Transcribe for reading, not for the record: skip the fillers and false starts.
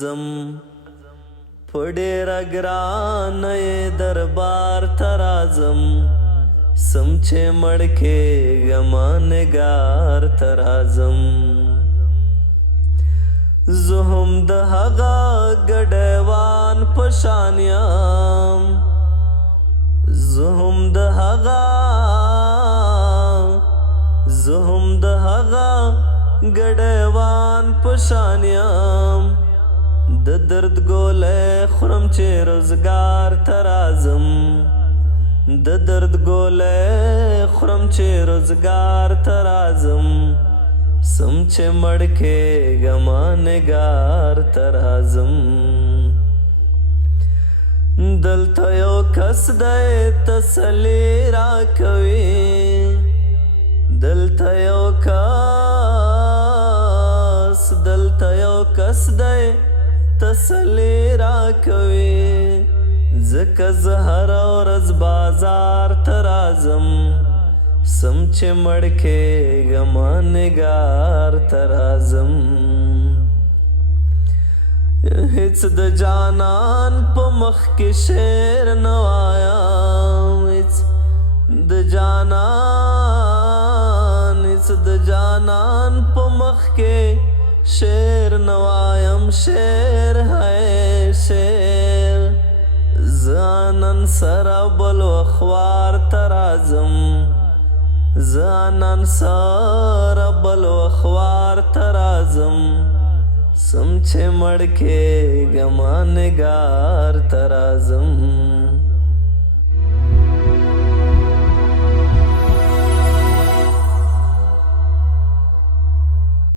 زم په ډېره ګرانه یې دربار ته راځم سم چې مړ کېږمه نګار ته راځم زه هم د هغه ګډیوان په شان یم زه هم د هغه ګډیوان په شان یم د درد ګولۍ خورم چې روزګار ته راځم د درد ګولۍ خورم چې روزګار ته راځم سم چې مړ کېږمه نګار ته راځم دلته یو کس دی تسلي راکوي دلته یو کس دی تسلي راکوي ځکه زه هره ورځ بازار ته راځم سم چې مړ کېږمه نګار ته راځم هیڅ د جانان په مخ کې شعر نه وایم هیڅ د جانان په مخ کې شعر نه وایم شعر ہے شعر زه نن سره بل وخوار ته راځم زه نن سره بل وخوار ته راځم سم چې مړ کېږمه نګار ته راځم